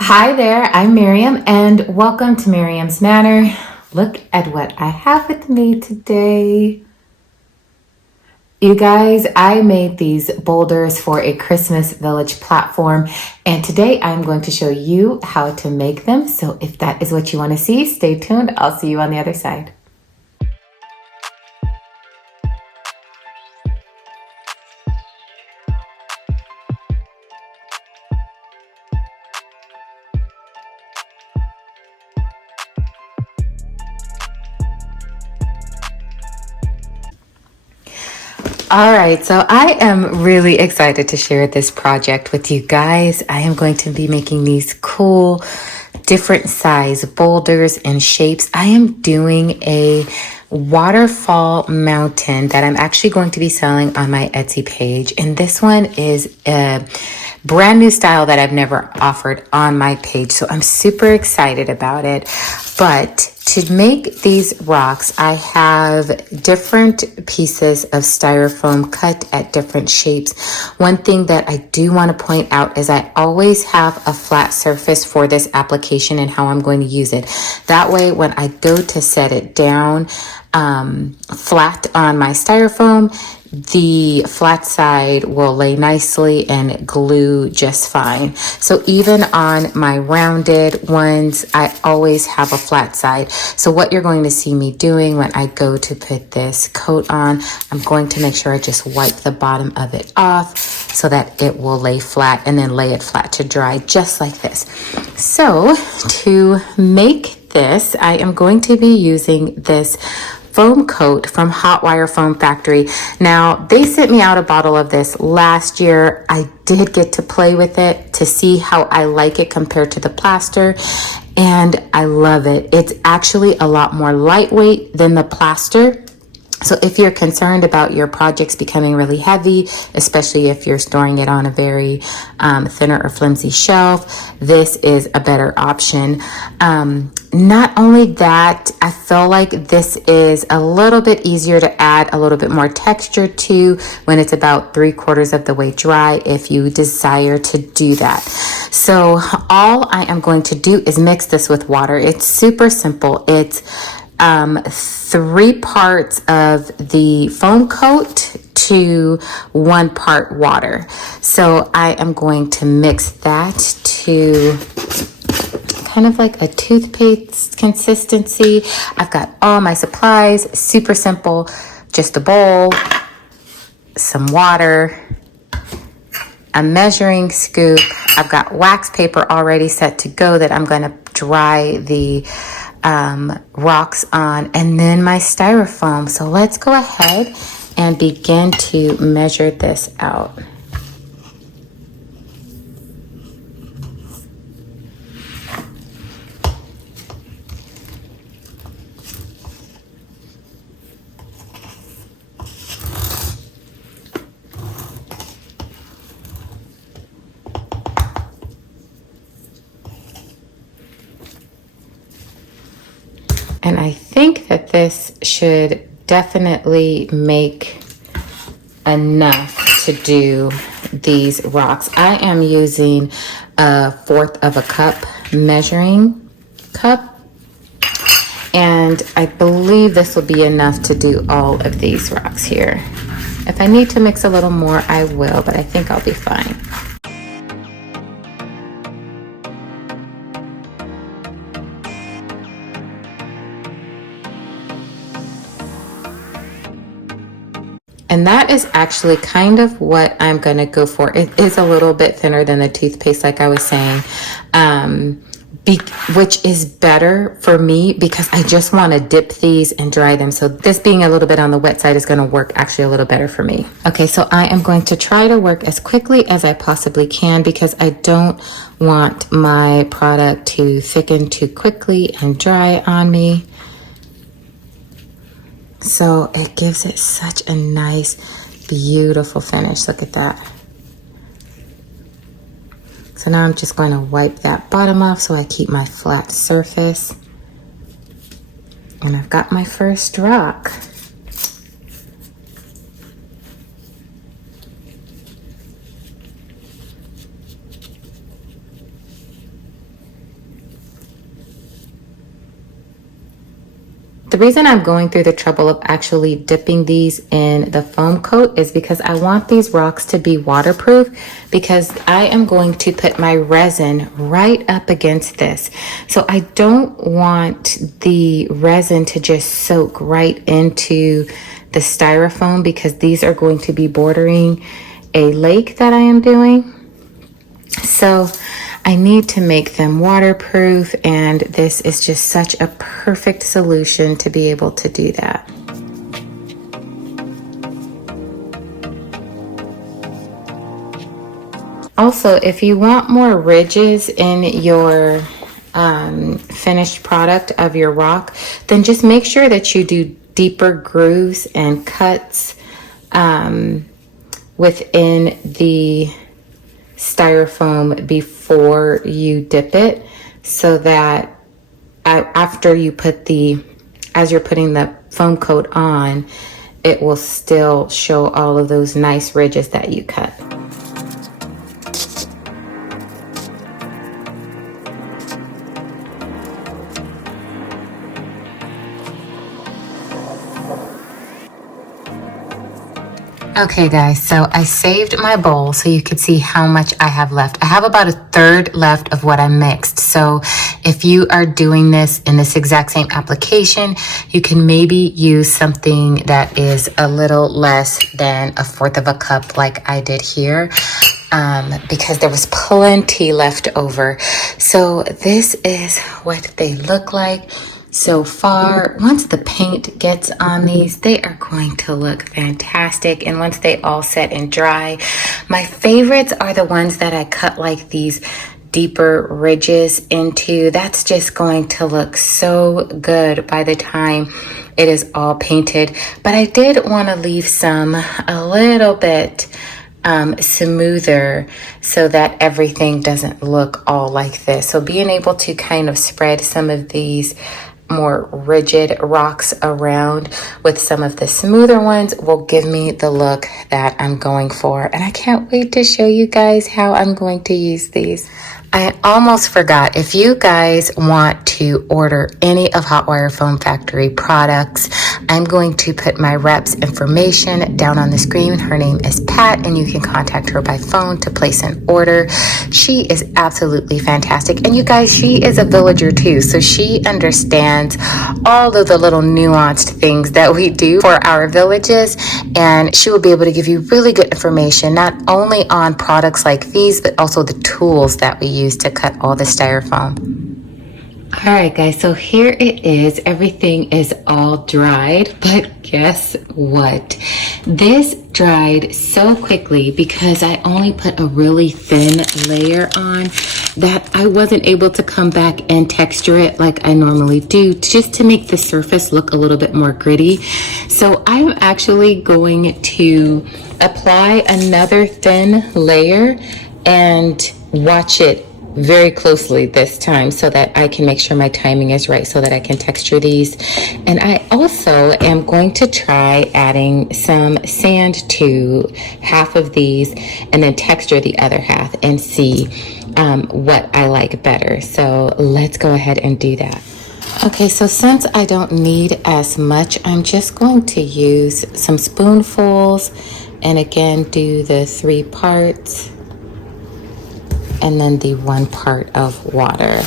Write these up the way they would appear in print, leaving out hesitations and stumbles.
Hi there, I'm Miriam and welcome to Miriam's Manor. Look at what I have with me today. You guys, I made these boulders for a Christmas Village platform and today I'm going to show you how to make them. So if that is what you want to see, stay tuned. I'll see you on the other side. All right, so I am really excited to share this project with you guys. I am going to be making these cool, different size boulders and shapes. I am doing a waterfall mountain that I'm actually going to be selling on my Etsy page. And this one is a brand new style that I've never offered on my page. So I'm super excited about it. But to make these rocks, I have different pieces of styrofoam cut at different shapes. One thing that I do want to point out is I always have a flat surface for this application and how I'm going to use it. That way, when I go to set it down flat on my styrofoam, the flat side will lay nicely and glue just fine. So even on my rounded ones, I always have a flat side. So what you're going to see me doing when I go to put this coat on, I'm going to make sure I just wipe the bottom of it off so that it will lay flat and then lay it flat to dry just like this. So to make this, I am going to be using this foam coat from Hot Wire Foam Factory. Now, they sent me out a bottle of this last year. I did get to play with it to see how I like it compared to the plaster, and I love it. It's actually a lot more lightweight than the plaster. So if you're concerned about your projects becoming really heavy, especially if you're storing it on a very thinner or flimsy shelf, this is a better option. Not only that, I feel like this is a little bit easier to add a little bit more texture to when it's about 3/4 of the way dry if you desire to do that. So all I am going to do is mix this with water. It's super simple. It's 3 parts of the foam coat to 1 part water. So I am going to mix that to kind of like a toothpaste consistency. I've got all my supplies, super simple, just a bowl, some water, a measuring scoop. I've got wax paper already set to go that I'm going to dry the rocks on, and then my styrofoam. So let's go ahead and begin to measure this out. And I think that this should definitely make enough to do these rocks. I am using 1/4 of a cup measuring cup, and I believe this will be enough to do all of these rocks here. If I need to mix a little more, I will, but I think I'll be fine. And that is actually kind of what I'm going to go for. It is a little bit thinner than the toothpaste, like I was saying, which is better for me because I just want to dip these and dry them. So this being a little bit on the wet side is going to work actually a little better for me. Okay, so I am going to try to work as quickly as I possibly can because I don't want my product to thicken too quickly and dry on me. So it gives it such a nice, beautiful finish. Look at that. So now I'm just going to wipe that bottom off so I keep my flat surface. And I've got my first rock. The reason I'm going through the trouble of actually dipping these in the foam coat is because I want these rocks to be waterproof, because I am going to put my resin right up against this. So I don't want the resin to just soak right into the styrofoam, because these are going to be bordering a lake that I am doing. So I need to make them waterproof, and this is just such a perfect solution to be able to do that. Also, if you want more ridges in your finished product of your rock, then just make sure that you do deeper grooves and cuts within the styrofoam before you dip it, so that after you put as you're putting the foam coat on, it will still show all of those nice ridges that you cut. Okay guys, so I saved my bowl so you could see how much I have left. I have about a third left of what I mixed. So if you are doing this in this exact same application, you can maybe use something that is a little less than a fourth of a cup like I did here, because there was plenty left over. So this is what they look like so far. Once the paint gets on these, they are going to look fantastic. And once they all set and dry, my favorites are the ones that I cut like these deeper ridges into. That's just going to look so good by the time it is all painted. But I did want to leave some a little bit smoother, so that everything doesn't look all like this. So being able to kind of spread some of these more rigid rocks around with some of the smoother ones will give me the look that I'm going for. And I can't wait to show you guys how I'm going to use these. I almost forgot, if you guys want to order any of Hotwire Foam Factory products, I'm going to put my rep's information down on the screen. Her name is Pat, and you can contact her by phone to place an order. She is absolutely fantastic. And you guys, she is a villager too, so she understands all of the little nuanced things that we do for our villages, and she will be able to give you really good information, not only on products like these, but also the tools that we use to cut all the styrofoam. All right guys, so here it is. Everything is all dried, but guess what? This dried so quickly because I only put a really thin layer on that I wasn't able to come back and texture it like I normally do, just to make the surface look a little bit more gritty. So I'm actually going to apply another thin layer and watch it very closely this time, so that I can make sure my timing is right, so that I can texture these. And I also am going to try adding some sand to half of these and then texture the other half and see what I like better. So let's go ahead and do that. Okay, so since I don't need as much, I'm just going to use some spoonfuls and again do the 3 parts and then the 1 part of water.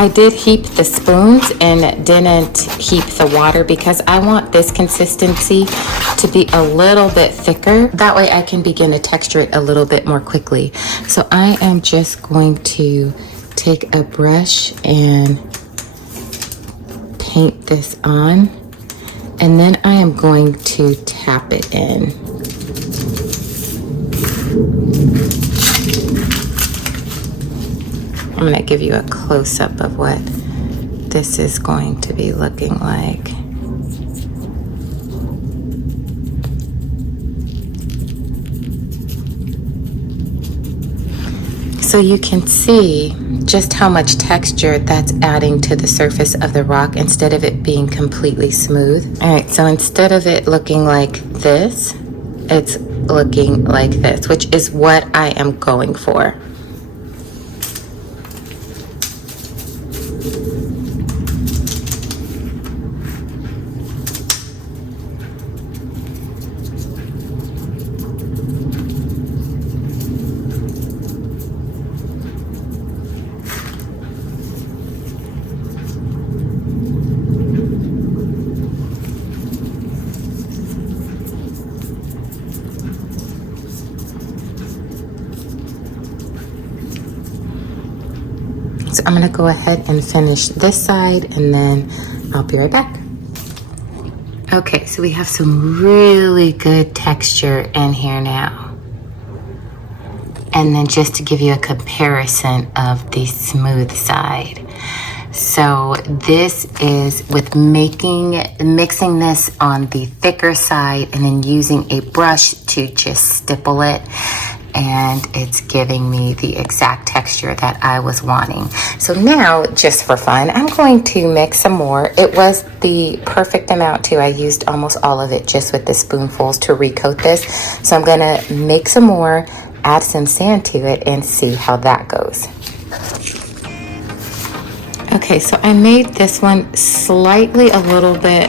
I did heap the spoons and didn't heap the water because I want this consistency to be a little bit thicker. That way I can begin to texture it a little bit more quickly. So I am just going to take a brush and paint this on, and then I am going to tap it in. I'm going to give you a close-up of what this is going to be looking like. So you can see just how much texture that's adding to the surface of the rock instead of it being completely smooth. All right, so instead of it looking like this, it's looking like this, which is what I am going for. So I'm gonna go ahead and finish this side and then I'll be right back. Okay, so we have some really good texture in here now. And then just to give you a comparison of the smooth side. So this is with mixing this on the thicker side and then using a brush to just stipple it. And it's giving me the exact texture that I was wanting. So now, just for fun, I'm going to mix some more. It was the perfect amount too. I used almost all of it just with the spoonfuls to recoat this. So I'm gonna make some more, add some sand to it, and see how that goes. Okay, so I made this one slightly a little bit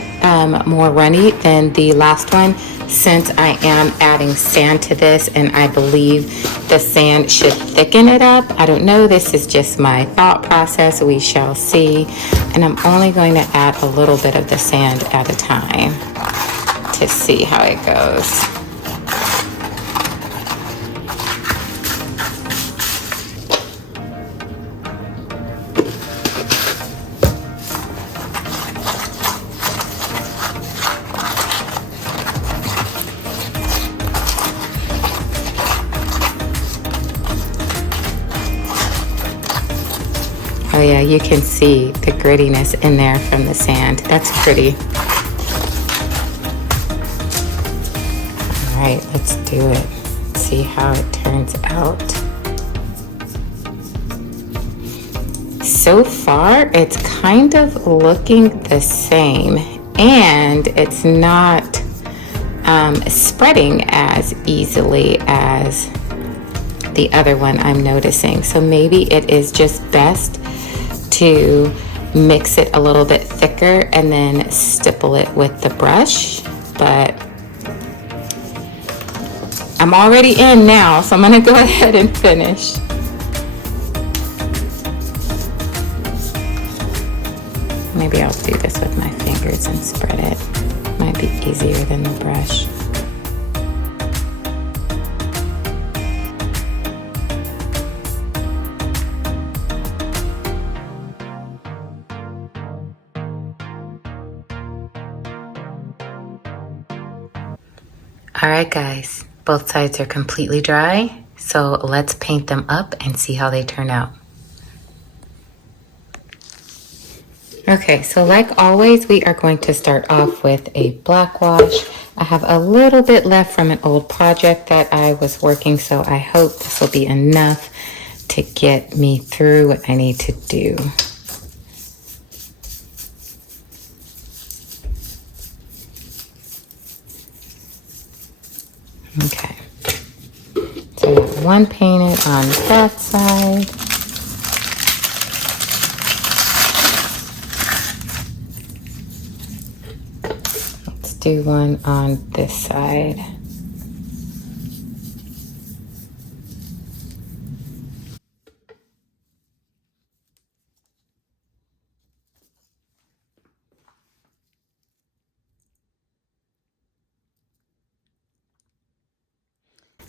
more runny than the last one, since I am adding sand to this, and I believe the sand should thicken it up. I don't know, this is just my thought process, we shall see. And I'm only going to add a little bit of the sand at a time to see how it goes. Oh yeah, you can see the grittiness in there from the sand. That's pretty. All right, let's do it. See how it turns out. So far, it's kind of looking the same, and it's not spreading as easily as the other one, I'm noticing. So maybe it is just best to mix it a little bit thicker and then stipple it with the brush. But I'm already in now, so I'm gonna go ahead and finish. Maybe I'll do this with my fingers and spread it. Might be easier than the brush. All right, guys, both sides are completely dry, so let's paint them up and see how they turn out. Okay, so like always, we are going to start off with a black wash. I have a little bit left from an old project that I was working, so I hope this will be enough to get me through what I need to do. Okay, so I got one painted on that side. Let's do one on this side.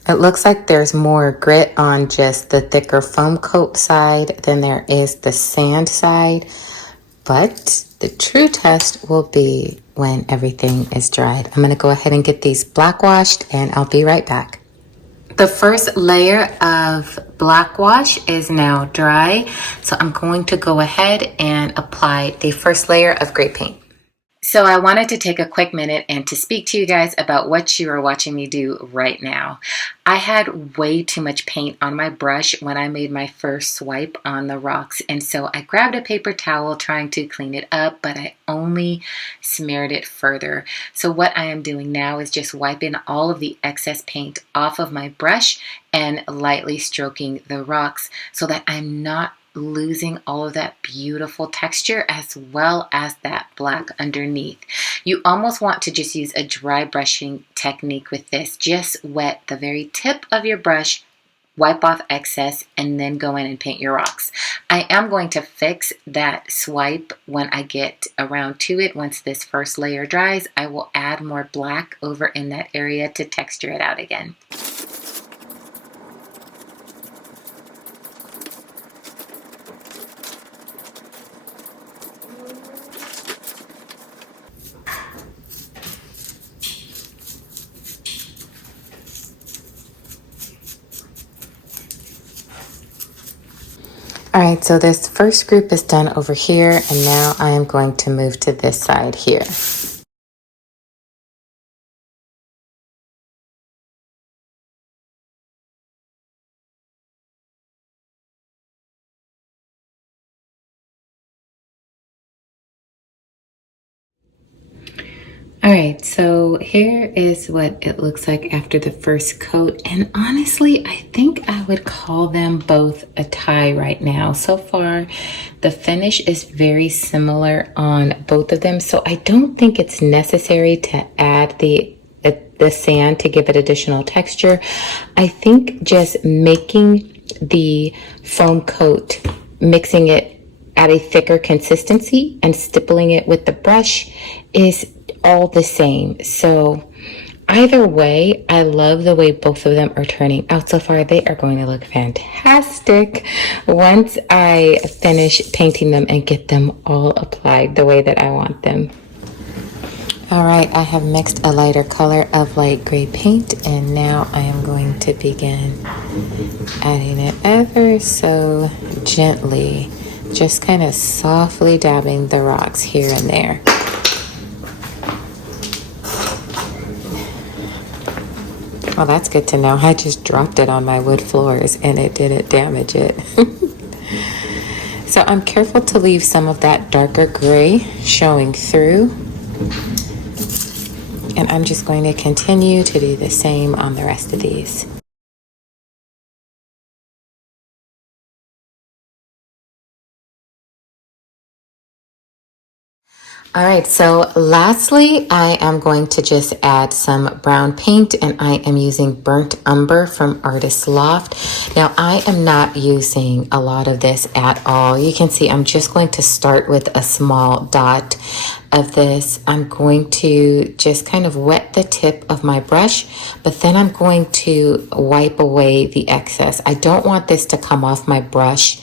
It looks like there's more grit on just the thicker foam coat side than there is the sand side, but the true test will be when everything is dried. I'm gonna go ahead and get these black washed and I'll be right back. The first layer of black wash is now dry, so I'm going to go ahead and apply the first layer of gray paint. So I wanted to take a quick minute and to speak to you guys about what you are watching me do right now. I had way too much paint on my brush when I made my first swipe on the rocks, and so I grabbed a paper towel trying to clean it up, but I only smeared it further. So what I am doing now is just wiping all of the excess paint off of my brush and lightly stroking the rocks so that I'm not losing all of that beautiful texture as well as that black underneath. You almost want to just use a dry brushing technique with this. Just wet the very tip of your brush, wipe off excess, and then go in and paint your rocks. I am going to fix that swipe when I get around to it. Once this first layer dries, I will add more black over in that area to texture it out again. All right, so this first group is done over here, and now I am going to move to this side here. All right, so here is what it looks like after the first coat. And honestly, I think I would call them both a tie right now. So far, the finish is very similar on both of them. So I don't think it's necessary to add the sand to give it additional texture. I think just making the foam coat, mixing it at a thicker consistency and stippling it with the brush is all the same. So either way, I love the way both of them are turning out so far. They are going to look fantastic once I finish painting them and get them all applied the way that I want them. All right, I have mixed a lighter color of light gray paint, and now I am going to begin adding it ever so gently, just kind of softly dabbing the rocks here and there. Well, that's good to know. I just dropped it on my wood floors and it didn't damage it. So I'm careful to leave some of that darker gray showing through. And I'm just going to continue to do the same on the rest of these. All right, so lastly, I am going to just add some brown paint, and I am using Burnt Umber from Artist Loft. Now, I am not using a lot of this at all. You can see I'm just going to start with a small dot of this. I'm going to just kind of wet the tip of my brush, but then I'm going to wipe away the excess. I don't want this to come off my brush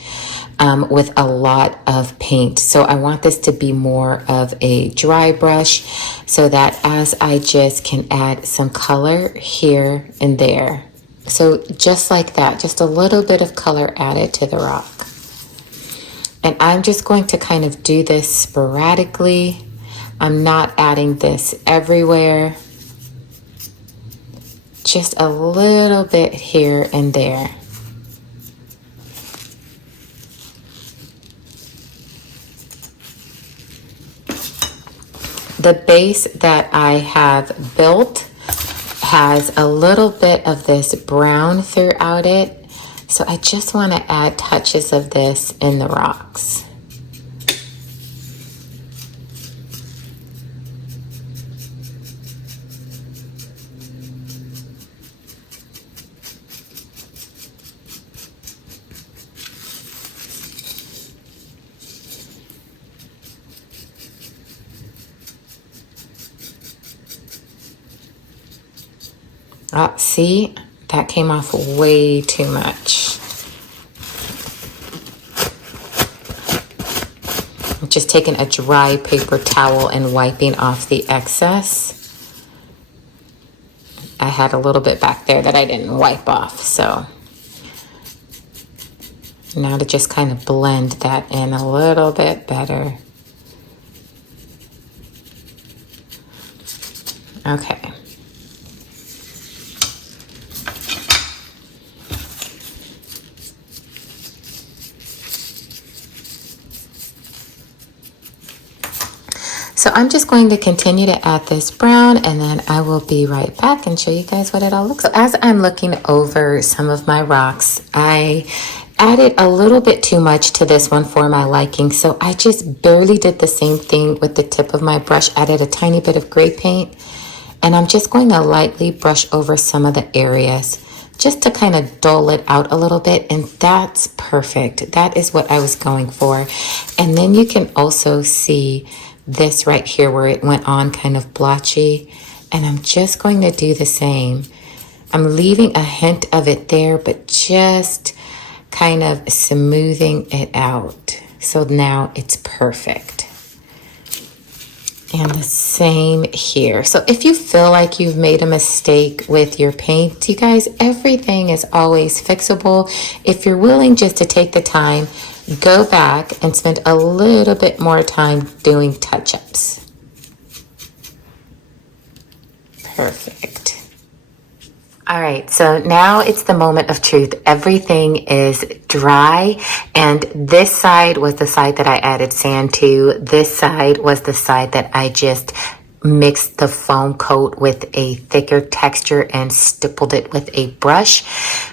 with a lot of paint. So I want this to be more of a dry brush so that as I just can add some color here and there. So just like that, just a little bit of color added to the rock. And I'm just going to kind of do this sporadically. I'm not adding this everywhere. Just a little bit here and there. The base that I have built has a little bit of this brown throughout it. So I just want to add touches of this in the rocks. See, that came off way too much. I'm just taking a dry paper towel and wiping off the excess. I had a little bit back there that I didn't wipe off, so now to just kind of blend that in a little bit better. Okay. So I'm just going to continue to add this brown, and then I will be right back and show you guys what it all looks like. So as I'm looking over some of my rocks, I added a little bit too much to this one for my liking. So I just barely did the same thing with the tip of my brush, added a tiny bit of gray paint, and I'm just going to lightly brush over some of the areas just to kind of dull it out a little bit, and that's perfect. That is what I was going for. And then you can also see this right here where it went on kind of blotchy, and I'm just going to do the same. I'm leaving a hint of it there, but just kind of smoothing it out. So now it's perfect. And the same here. So if you feel like you've made a mistake with your paint, you guys, everything is always fixable. If you're willing just to take the time, go back and spend a little bit more time doing touch-ups. Perfect. All right, so now it's the moment of truth. Everything is dry, and this side was the side that I added sand to. This side was the side that I just mixed the foam coat with a thicker texture and stippled it with a brush.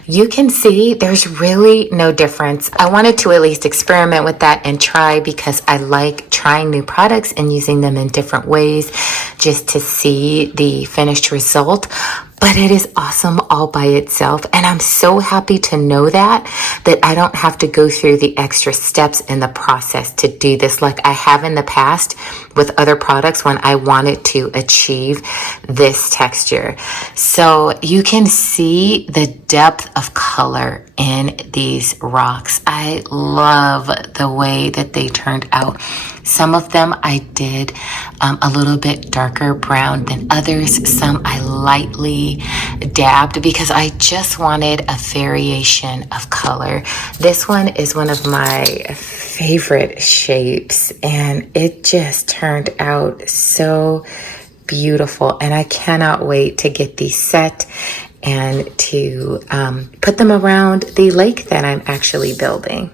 You can see there's really no difference. I wanted to at least experiment with that and try, because I like trying new products and using them in different ways just to see the finished result. But it is awesome all by itself, and I'm so happy to know that I don't have to go through the extra steps in the process to do this like I have in the past with other products when I wanted to achieve this texture. So you can see the depth of color in these rocks. I love the way that they turned out. Some of them I did a little bit darker brown than others. Some I lightly dabbed because I just wanted a variation of color. This one is one of my favorite shapes, and it just turned out so beautiful. And I cannot wait to get these set and to put them around the lake that I'm actually building.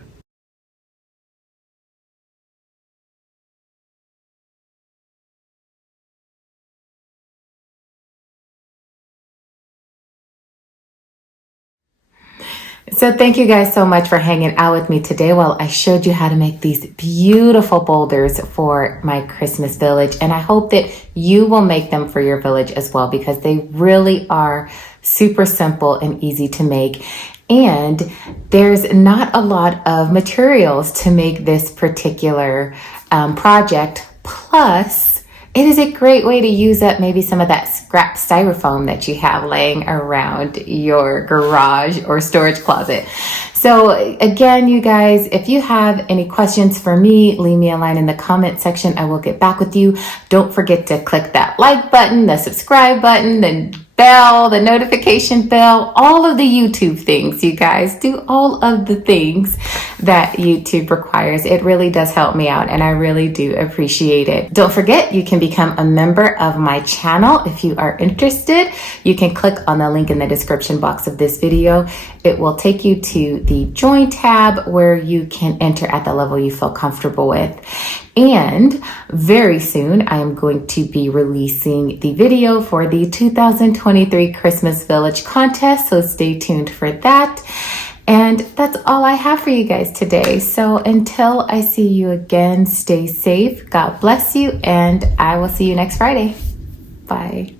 So thank you guys so much for hanging out with me today while I showed you how to make these beautiful boulders for my Christmas village. And I hope that you will make them for your village as well, because they really are super simple and easy to make. And there's not a lot of materials to make this particular project. Plus, it is a great way to use up maybe some of that scrap styrofoam that you have laying around your garage or storage closet. So again, you guys, if you have any questions for me, leave me a line in the comment section. I will get back with you. Don't forget to click that like button, the subscribe button, the bell, the notification bell, all of the YouTube things, you guys. Do all of the things that YouTube requires. It really does help me out, and I really do appreciate it. Don't forget, you can become a member of my channel if you are interested. You can click on the link in the description box of this video. It will take you to the Join tab where you can enter at the level you feel comfortable with. And very soon, I am going to be releasing the video for the 2023 Christmas Village contest, so stay tuned for that. And that's all I have for you guys today. So until I see you again, stay safe, God bless you, and I will see you next Friday. Bye.